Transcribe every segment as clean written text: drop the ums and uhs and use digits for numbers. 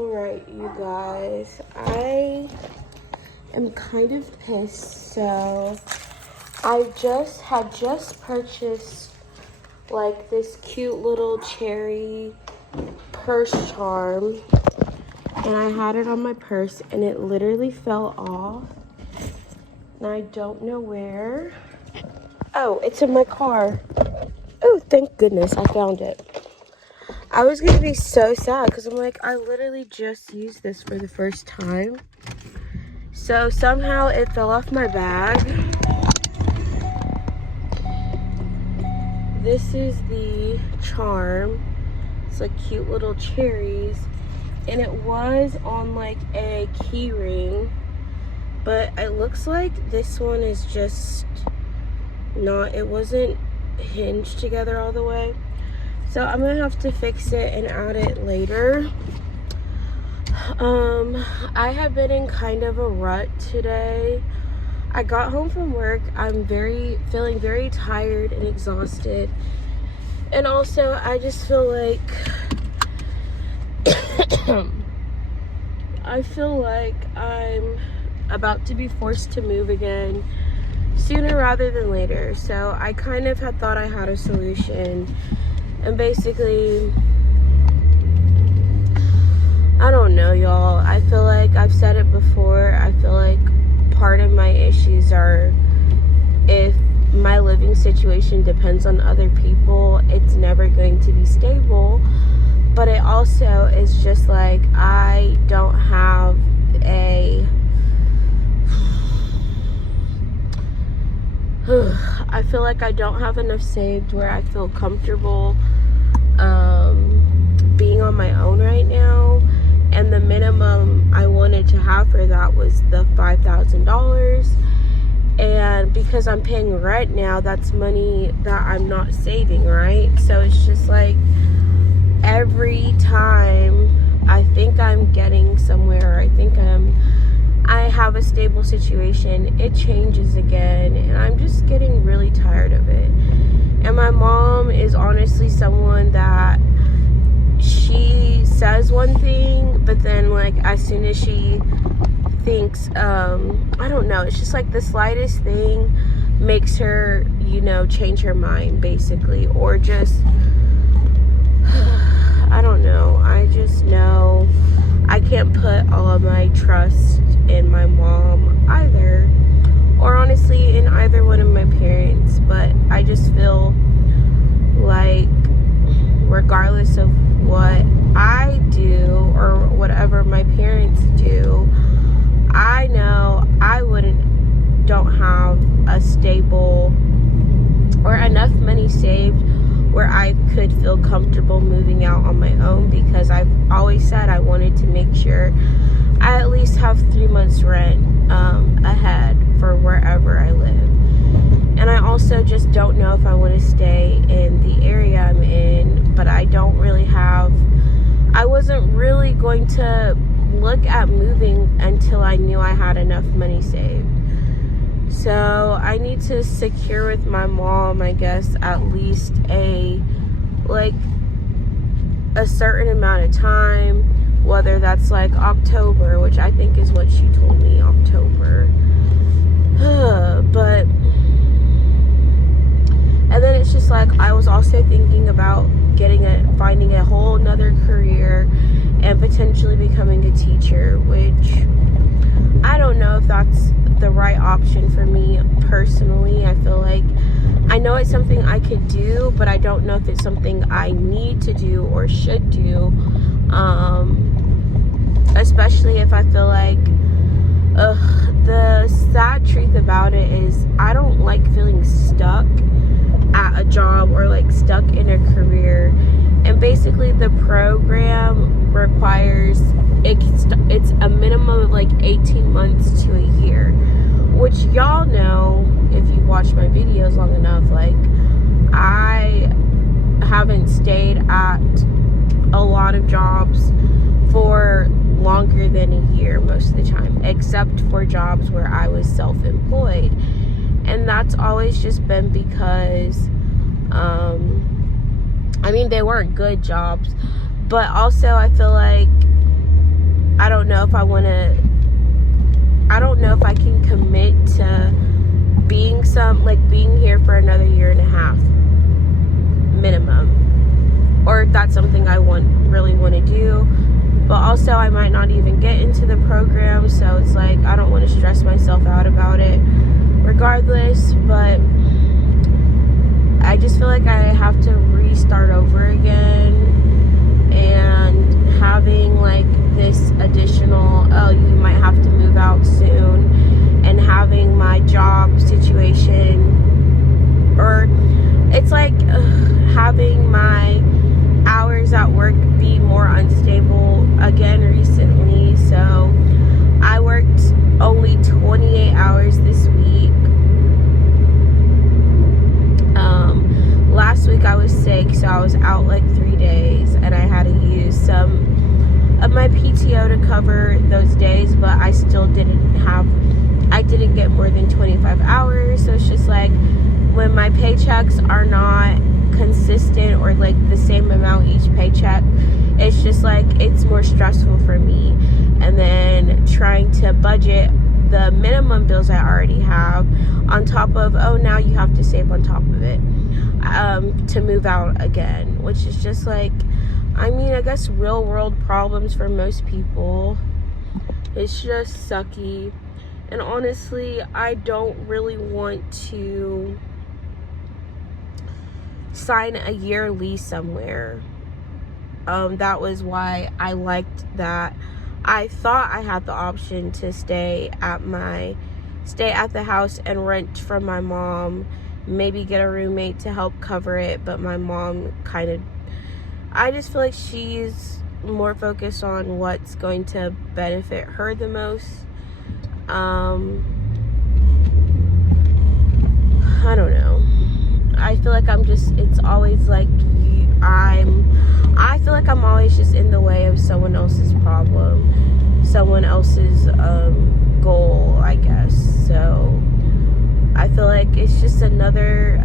Alright, you guys, I am kind of pissed. So I had just purchased like this cute little cherry purse charm, and I had it on my purse and it literally fell off, and I don't know where. Oh, it's in my car. Oh, thank goodness I found it. I was gonna be so sad because I'm like, I literally just used this for the first time. So somehow it fell off my bag. This is the charm. It's like cute little cherries. And it was on like a key ring. But it looks like this one is just not, it wasn't hinged together all the way. So I'm gonna have to fix it and add it later. I have been in kind of a rut today. I got home from work. I'm feeling very tired and exhausted. And also I just feel like I feel like I'm about to be forced to move again sooner rather than later. So I kind of had thought I had a solution. And basically, I don't know, y'all. I feel like I've said it before. I feel like part of my issues are if my living situation depends on other people, it's never going to be stable. But it also is just like I don't have I feel like I don't have enough saved where I feel comfortable being on my own right now. And the minimum I wanted to have for that was the $5,000. And because I'm paying rent now, that's money that I'm not saving, right? So it's just like every time I think I'm getting somewhere, or I have a stable situation, it changes again, and I'm just getting really tired of it. And my mom is honestly someone that she says one thing, but then like as soon as she thinks, I don't know, it's just like the slightest thing makes her, change her mind basically, or just, I don't know. I just know I can't put all of my trust in my mom either, or honestly in either one of my parents. But I just feel like regardless of what I do or whatever my parents do, I know I don't have a stable or enough money saved where I could feel comfortable moving out on my own, because I've always said I wanted to make sure I at least have 3 months rent ahead for wherever I live. And I also just don't know if I want to stay in the area I'm in, but I wasn't really going to look at moving until I knew I had enough money saved. So I need to secure with my mom, I guess, at least a certain amount of time, whether that's like October, which I think is what she told me, October. But, and then it's just like, I was also thinking about finding a whole nother career and potentially becoming a teacher, which I don't know if that's the right option for me personally. I feel like I know it's something I could do, but I don't know if it's something I need to do or should do, especially if I feel like the sad truth about it is I don't like feeling stuck at a job or like stuck in a career. And basically the program requires it's a minimum of like 18 months to a year, which y'all know if you watch my videos long enough, like I haven't stayed at a lot of jobs for longer than a year most of the time, except for jobs where I was self-employed. And that's always just been because they weren't good jobs, but also I feel like I don't know if I want to, I don't know if I can commit to being here for another year and a half minimum, or if that's something I really want to do. But also I might not even get into the program, so it's like I don't want to stress myself out about it regardless. But I just feel like I have to restart over again, and having like this additional, oh, you might have to move out soon, and having my job situation, or it's like having my hours at work be more unstable again recently. So I worked only 28 hours this week. Last week I was sick, so I was out like 3 days, and I had to use some of my PTO to cover those days, but I still didn't get more than 25 hours. So it's just like when my paychecks are not consistent or like the same amount each paycheck, it's just like it's more stressful for me. And then trying to budget the minimum bills I already have on top of, oh, now you have to save on top of it to move out again, which is just like, I mean, I guess real world problems for most people. It's just sucky. And honestly, I don't really want to sign a year lease somewhere. That was why I liked that. I thought I had the option to stay at the house and rent from my mom, maybe get a roommate to help cover it, but my mom I just feel like she's more focused on what's going to benefit her the most. I don't know. I feel like it's always like I feel like I'm always just in the way of someone else's problem, someone else's goal, I guess. So I feel like it's just another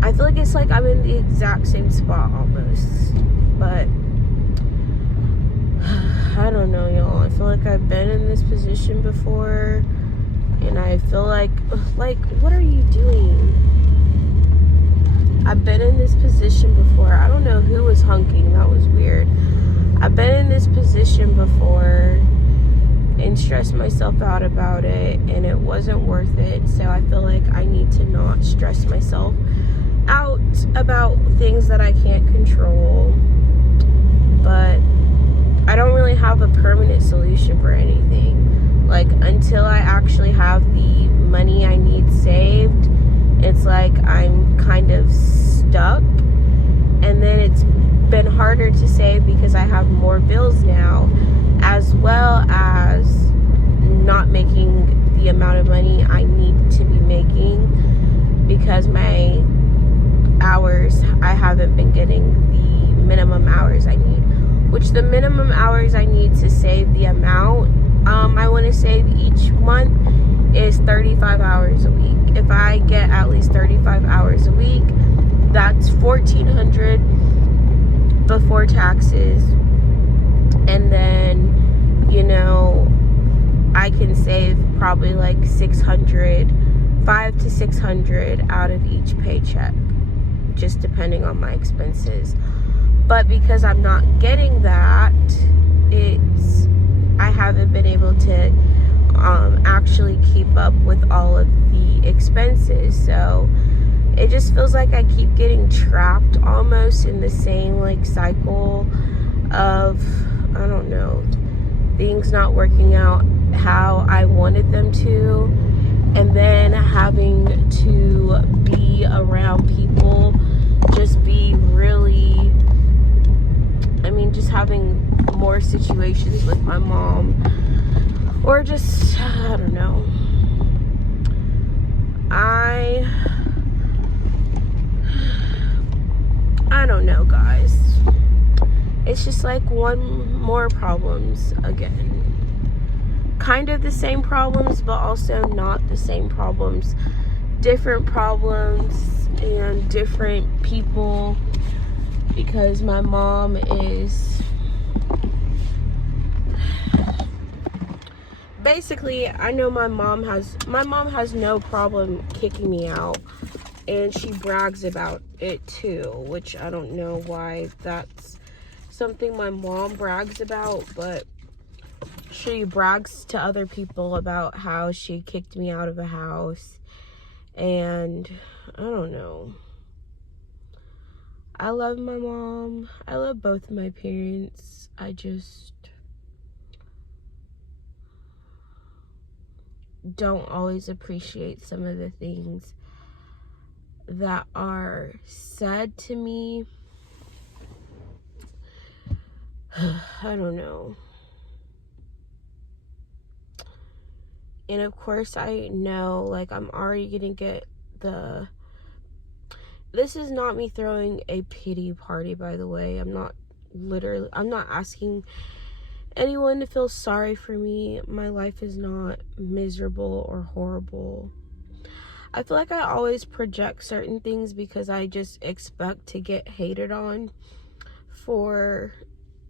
I feel like it's like I'm in the exact same spot almost. But I don't know, y'all. I feel like I've been in this position before, and I feel like what are you doing? I've been in this position before. I don't know who was honking. That was weird. I've been in this position before and stressed myself out about it, and it wasn't worth it. So I feel like I need to not stress myself out about things that I can't control. But I don't really have a permanent solution for anything. Like, until I actually have the money I need saved, it's like I'm kind of stuck. And then it's been harder to save because I have more bills now, as well as not making the amount of money I need to be making because my hours, I haven't been getting the minimum hours I need, which the minimum hours I need to save the amount I want to save each month is 35 hours a week. If I get at least 35 hours a week, that's $1,400 before taxes. And then, you know, I can save probably like $500 to $600 out of each paycheck, just depending on my expenses. But because I'm not getting that, I haven't been able to actually keep up with all of the expenses. So it just feels like I keep getting trapped almost in the same like cycle of, I don't know, things not working out how I wanted them to, and then having to be around people, just be really, I mean, just having more situations with my mom, or just, I don't know. I don't know, guys. It's just like one more problems again. Kind of the same problems, but also not the same problems. Different problems and different people. because my mom is basically, I know my mom has no problem kicking me out, and she brags about it too, which I don't know why that's something my mom brags about, but she brags to other people about how she kicked me out of a house. And I don't know. I love my mom. I love both of my parents. I just don't always appreciate some of the things that are said to me. I don't know. And of course, I know, like, I'm already gonna get this is not me throwing a pity party, by the way. I'm not asking anyone to feel sorry for me. My life is not miserable or horrible. I feel like I always project certain things because I just expect to get hated on for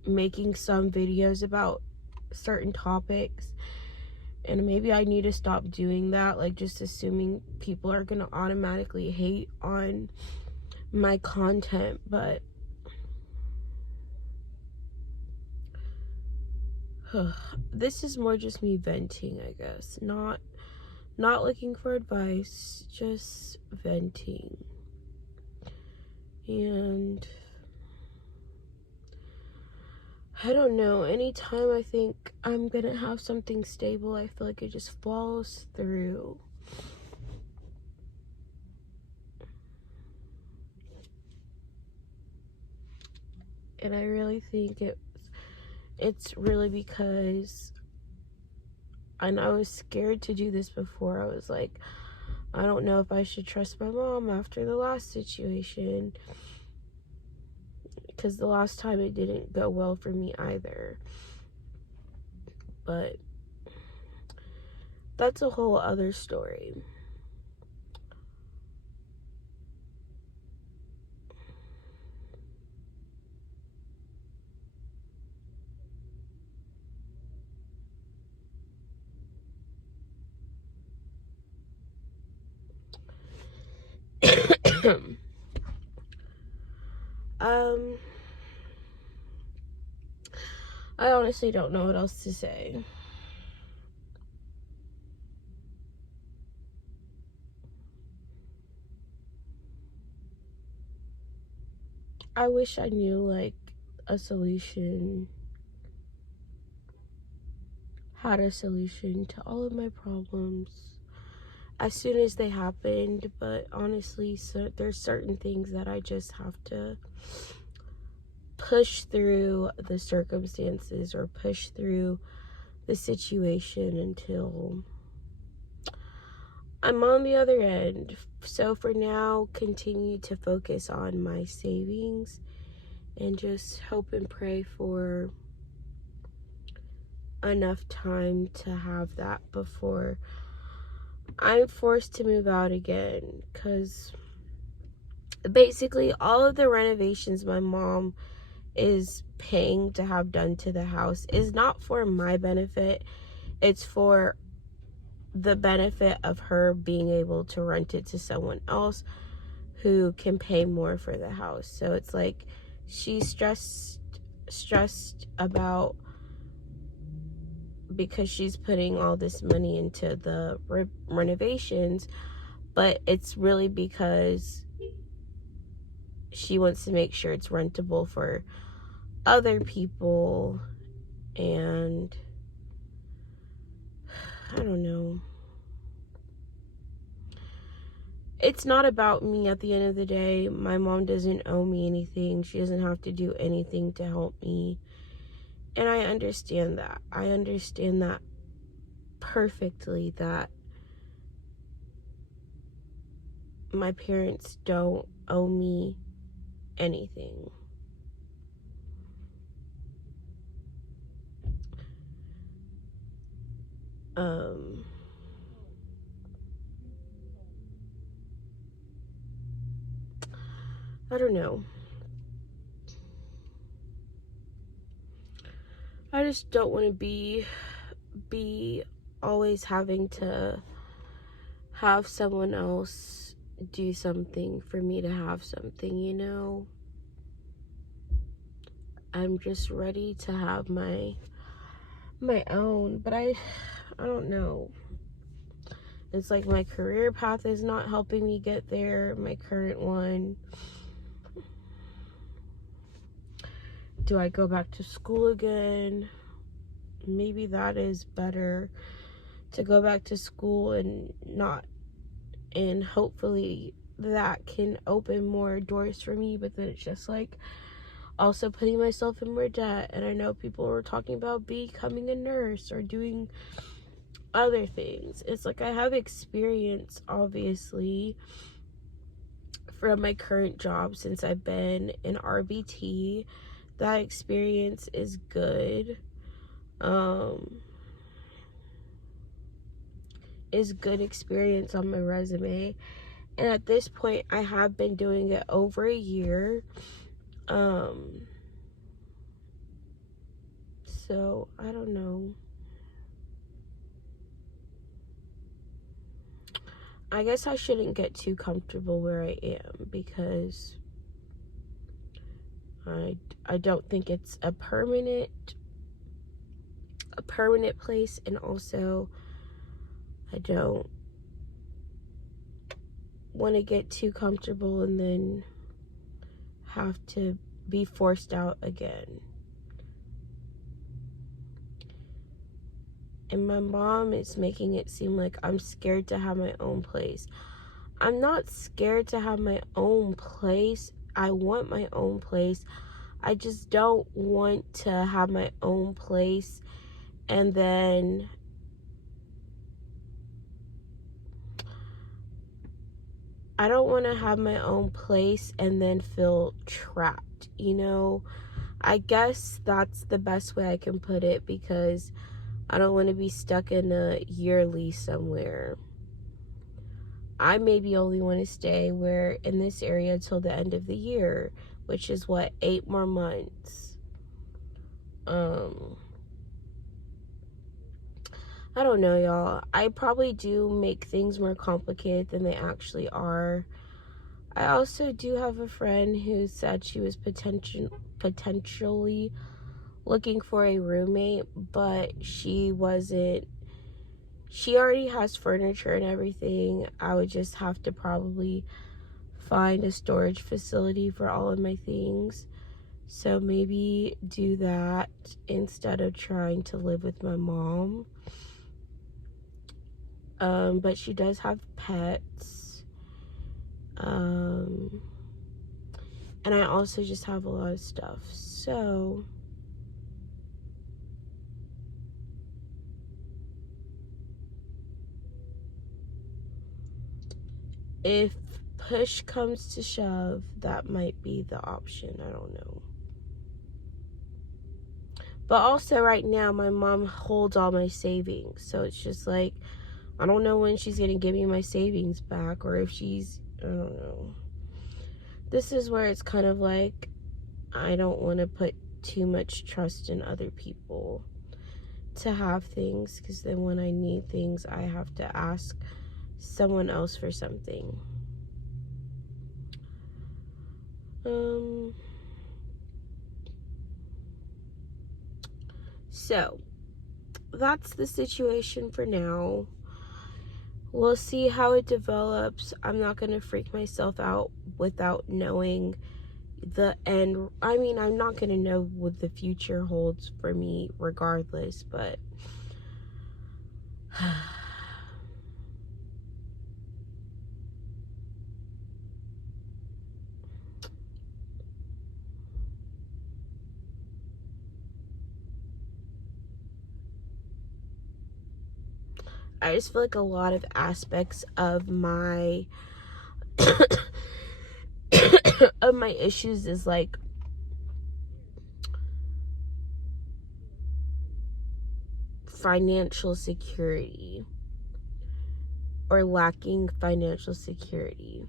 making some videos about certain topics. And maybe I need to stop doing that, like just assuming people are gonna automatically hate on my content. But this is more just me venting, I guess. Not looking for advice, just venting. And I don't know, anytime I think I'm gonna have something stable, I feel like it just falls through. And I really think it's really because, and I was scared to do this before. I was like, I don't know if I should trust my mom after the last situation, because the last time it didn't go well for me either. But that's a whole other story. I honestly don't know what else to say. I wish I knew, like, a solution, had a solution to all of my problems as soon as they happened. But honestly, so there's certain things that I just have to push through the circumstances or push through the situation until I'm on the other end. So for now, continue to focus on my savings and just hope and pray for enough time to have that before I'm forced to move out again. Because basically all of the renovations my mom is paying to have done to the house is not for my benefit. It's for the benefit of her being able to rent it to someone else who can pay more for the house. So it's like she's stressed about, because she's putting all this money into the renovations, but it's really because she wants to make sure it's rentable for other people. And I don't know, it's not about me at the end of the day. My mom doesn't owe me anything. She doesn't have to do anything to help me. And I understand that. I understand that perfectly, that my parents don't owe me anything. I don't know. I just don't want to be always having to have someone else do something for me to have something, you know? I'm just ready to have my own, but I don't know. It's like my career path is not helping me get there, my current one. Do I go back to school again? Maybe that is better, to go back to school and hopefully that can open more doors for me, but then it's just like also putting myself in more debt. And I know people were talking about becoming a nurse or doing other things. It's like I have experience, obviously, from my current job since I've been in RBT. That experience is good. Is good experience on my resume. And at this point, I have been doing it over a year. So I don't know. I guess I shouldn't get too comfortable where I am, because I don't think it's a permanent place, and also I don't want to get too comfortable and then have to be forced out again. And my mom is making it seem like I'm scared to have my own place. I'm not scared to have my own place. I want my own place. I just don't want to have my own place and then I don't want to have my own place and then feel trapped, you know? I guess that's the best way I can put it, because I don't want to be stuck in a year lease somewhere. I maybe only want to stay in this area till the end of the year, which is what, 8 more months. I don't know, y'all. I probably do make things more complicated than they actually are. I also do have a friend who said she was potentially looking for a roommate, but she already has furniture and everything. I would just have to probably find a storage facility for all of my things. So maybe do that instead of trying to live with my mom. But she does have pets. And I also just have a lot of stuff. So if push comes to shove, that might be the option. I don't know. But also right now, my mom holds all my savings. So it's just like, I don't know when she's going to give me my savings back, or if she's, I don't know. This is where it's kind of like, I don't want to put too much trust in other people to have things, because then when I need things, I have to ask someone else for something. So that's the situation for now. We'll see how it develops. I'm not going to freak myself out without knowing the end. I mean, I'm not going to know what the future holds for me regardless, but I just feel like a lot of aspects of my of my issues is like financial security, or lacking financial security.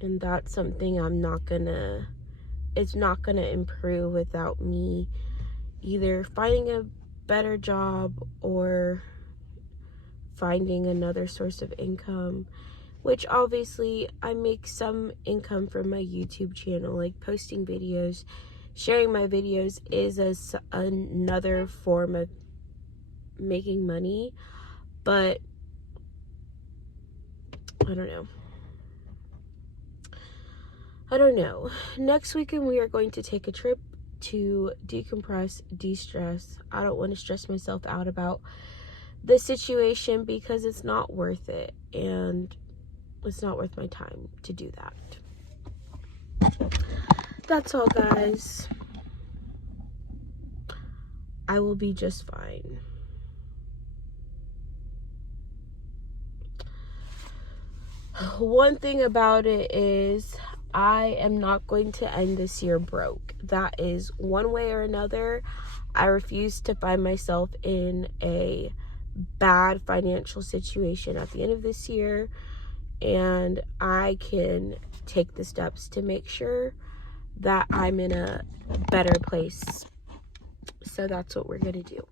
And that's something I'm not gonna it's not going to improve without me either finding a better job or finding another source of income, which obviously I make some income from my YouTube channel, like posting videos. Sharing my videos is another form of making money, but I don't know. Next weekend we are going to take a trip to decompress, de-stress. I don't want to stress myself out about the situation because it's not worth it, and it's not worth my time to do that. That's all, guys. I will be just fine. One thing about it is I am not going to end this year broke. That is one way or another. I refuse to find myself in a bad financial situation at the end of this year, and I can take the steps to make sure that I'm in a better place. So that's what we're gonna do.